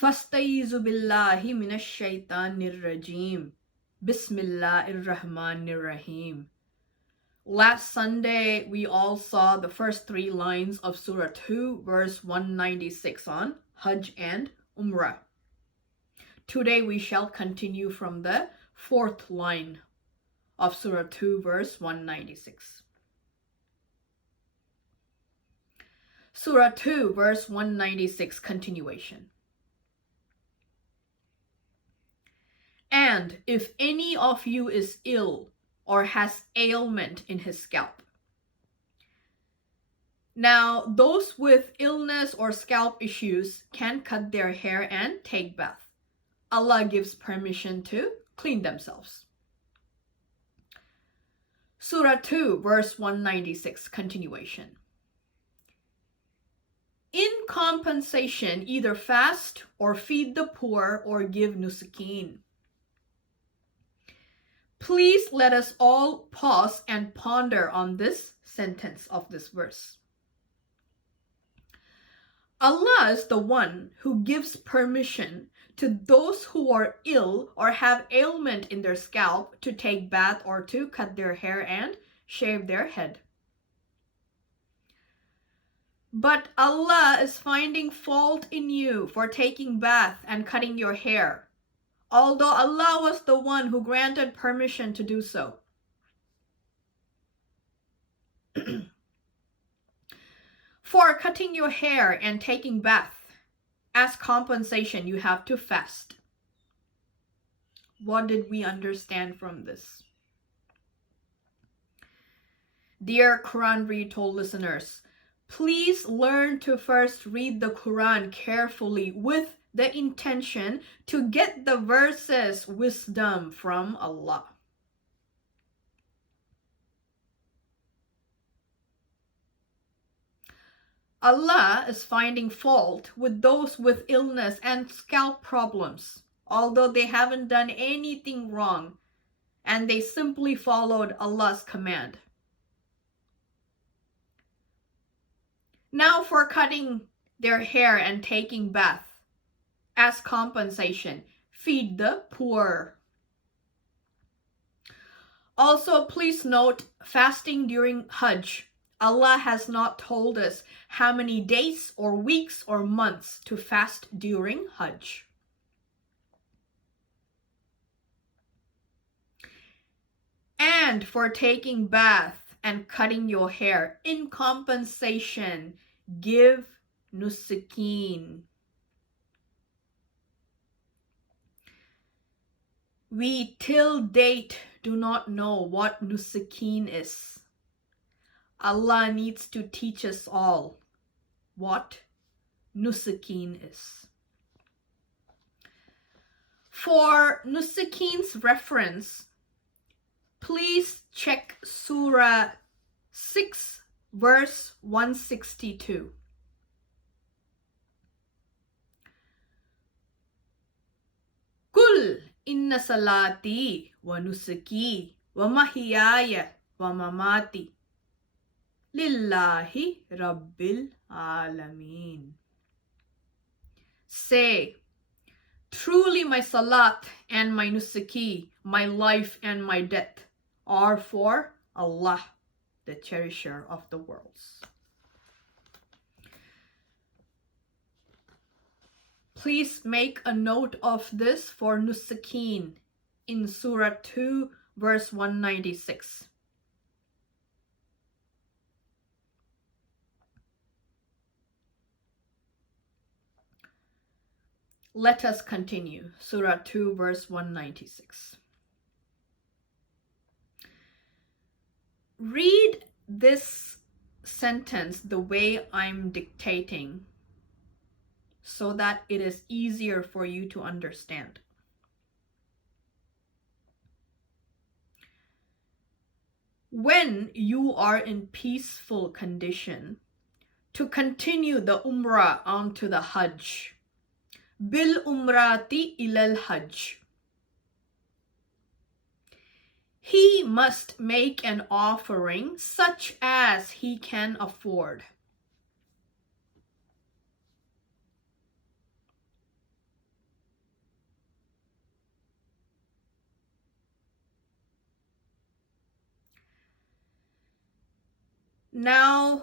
Fastaizu billahi minash shaitanir rajim. Bismillahir rahmanir rahim. Last Sunday, we all saw the first 3 lines of Surah 2, verse 196 on Hajj and Umrah. Today, we shall continue from the 4th line of Surah 2, verse 196. Surah 2, verse 196, continuation. And if any of you is ill or has ailment in his scalp. Now, those with illness or scalp issues can cut their hair and take bath. Allah gives permission to clean themselves. Surah 2, verse 196, continuation. In compensation, either fast or feed the poor or give Nuskeen. Please let us all pause and ponder on this sentence of this verse. Allah is the one who gives permission to those who are ill or have ailment in their scalp to take bath or to cut their hair and shave their head. But Allah is finding fault in you for taking bath and cutting your hair, although Allah was the one who granted permission to do so. For cutting your hair and taking bath, as compensation, you have to fast. What did we understand from this? Dear Quran Retold listeners, please learn to first read the Quran carefully with the intention to get the verses wisdom from Allah. Allah is finding fault with those with illness and scalp problems, although they haven't done anything wrong and they simply followed Allah's command. Now for cutting their hair and taking bath, as compensation, feed the poor. Also, please note, fasting during Hajj, Allah has not told us how many days or weeks or months to fast during Hajj. And for taking bath and cutting your hair, in compensation, give Nuskeen. We till date do not know what Nuskeen is. Allah needs to teach us all what Nuskeen is. For Nuskeen's reference, please check Surah 6, verse 162. Kul inna salati wa nusuki wa mahiyaya wa mamati lillahi rabbil alameen. Say, truly my salat and my nusuki, my life and my death, are for Allah, the cherisher of the worlds. Please make a note of this for Nuskeen in Surah 2, verse 196. Let us continue. Surah 2, verse 196. Read this sentence the way I'm dictating so that it is easier for you to understand. When you are in peaceful condition, to continue the Umrah onto the Hajj, bil umrati illal Hajj, he must make an offering such as he can afford. Now,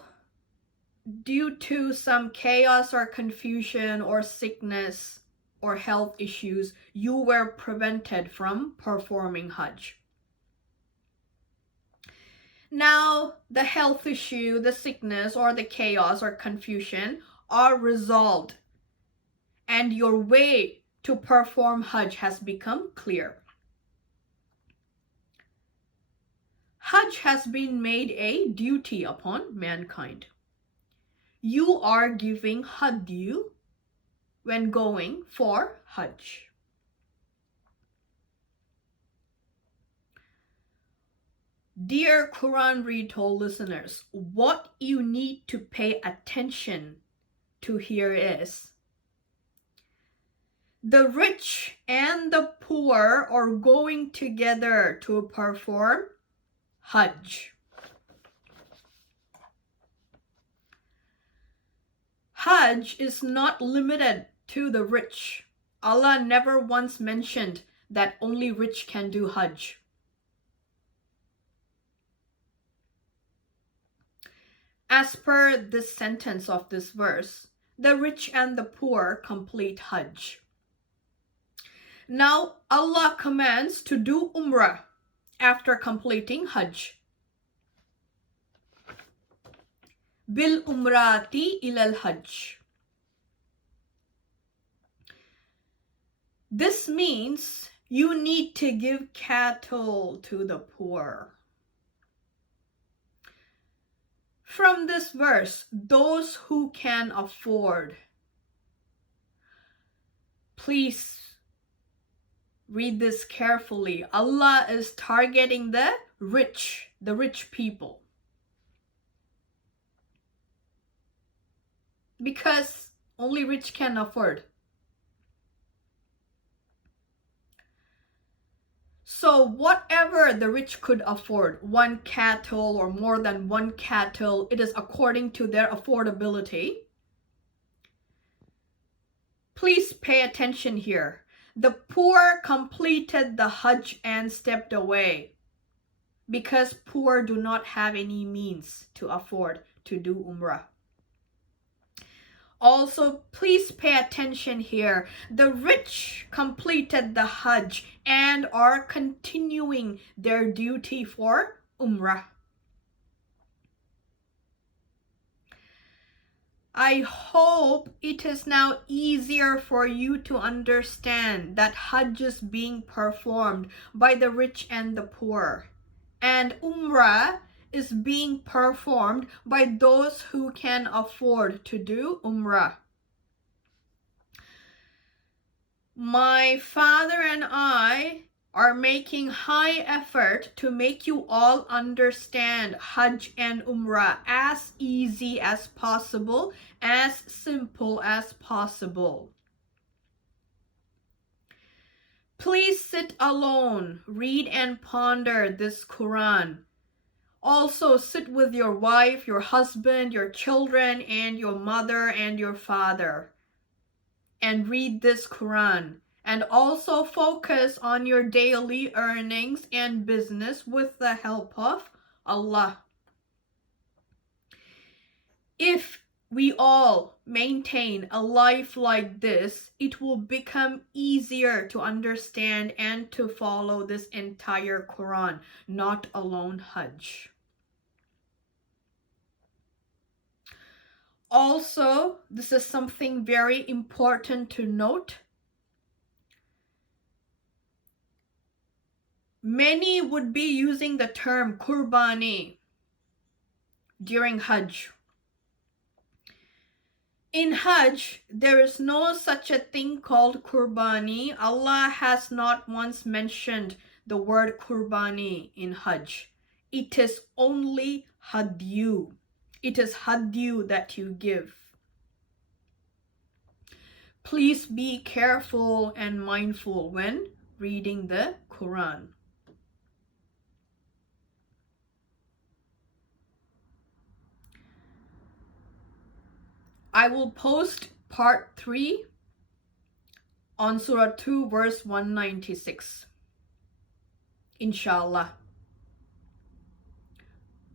due to some chaos or confusion or sickness or health issues, you were prevented from performing Hajj. Now, the health issue, the sickness, or the chaos or confusion are resolved, and your way to perform Hajj has become clear. Hajj has been made a duty upon mankind. You are giving hadyu when going for Hajj. Dear Quran Retold listeners, what you need to pay attention to here is the rich and the poor are going together to perform Hajj. Hajj is not limited to the rich. Allah never once mentioned that only rich can do Hajj. As per this sentence of this verse, the rich and the poor complete Hajj. Now Allah commands to do Umrah after completing Hajj. Bil umrati illal Hajj. This means you need to give cattle to the poor. From this verse, those who can afford, please read this carefully. Allah is targeting the rich people. Because only rich can afford. So whatever the rich could afford, one cattle or more than one cattle, it is according to their affordability. Please pay attention here. The poor completed the Hajj and stepped away because poor do not have any means to afford to do Umrah. Also, please pay attention here. The rich completed the Hajj and are continuing their duty for Umrah. I hope it is now easier for you to understand that Hajj is being performed by the rich and the poor, and Umrah is being performed by those who can afford to do Umrah. My father and I are making high effort to make you all understand Hajj and Umrah as easy as possible, as simple as possible. Please sit alone, read and ponder this Quran. Also sit with your wife, your husband, your children, and your mother and your father, and read this Quran. And also focus on your daily earnings and business with the help of Allah. If we all maintain a life like this, it will become easier to understand and to follow this entire Quran, not alone Hajj. Also, this is something very important to note. Many would be using the term Qurbani during Hajj. In Hajj, there is no such a thing called Qurbani. Allah has not once mentioned the word Qurbani in Hajj. It is only Hadyu. It is Hadyu that you give. Please be careful and mindful when reading the Quran. I will post part 3 on Surah 2 verse 196. Inshallah.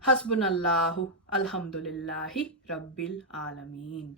Hasbunallahu, alhamdulillahi, rabbil alameen.